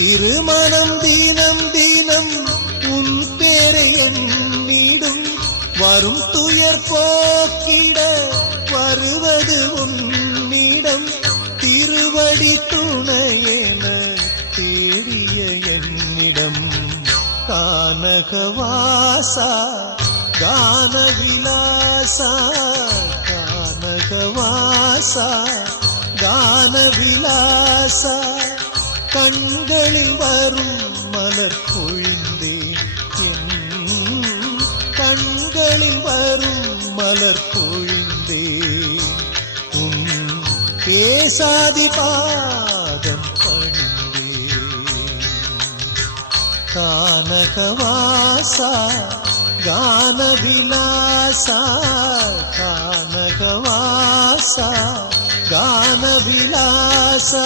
திருமணம் தினம் தினம் உன் பேரை எண்ணிடும் வரும் துயர் போக்கிட வருவது உன்னிடம் திருவடி துணையென தேடிய என்னிடம் கானகவாசா கானவிலாசா கானகவாசா கானவிலாசா கண்களில் வரும் மலர் பொழிந்தேன் கண்களில் வரும் மலர் பொழிந்தேன் உன் பேசாதி பாதம் பணிந்தேன் கானகவாசா கானவிலாசா கானகவாசா கானவிலாசா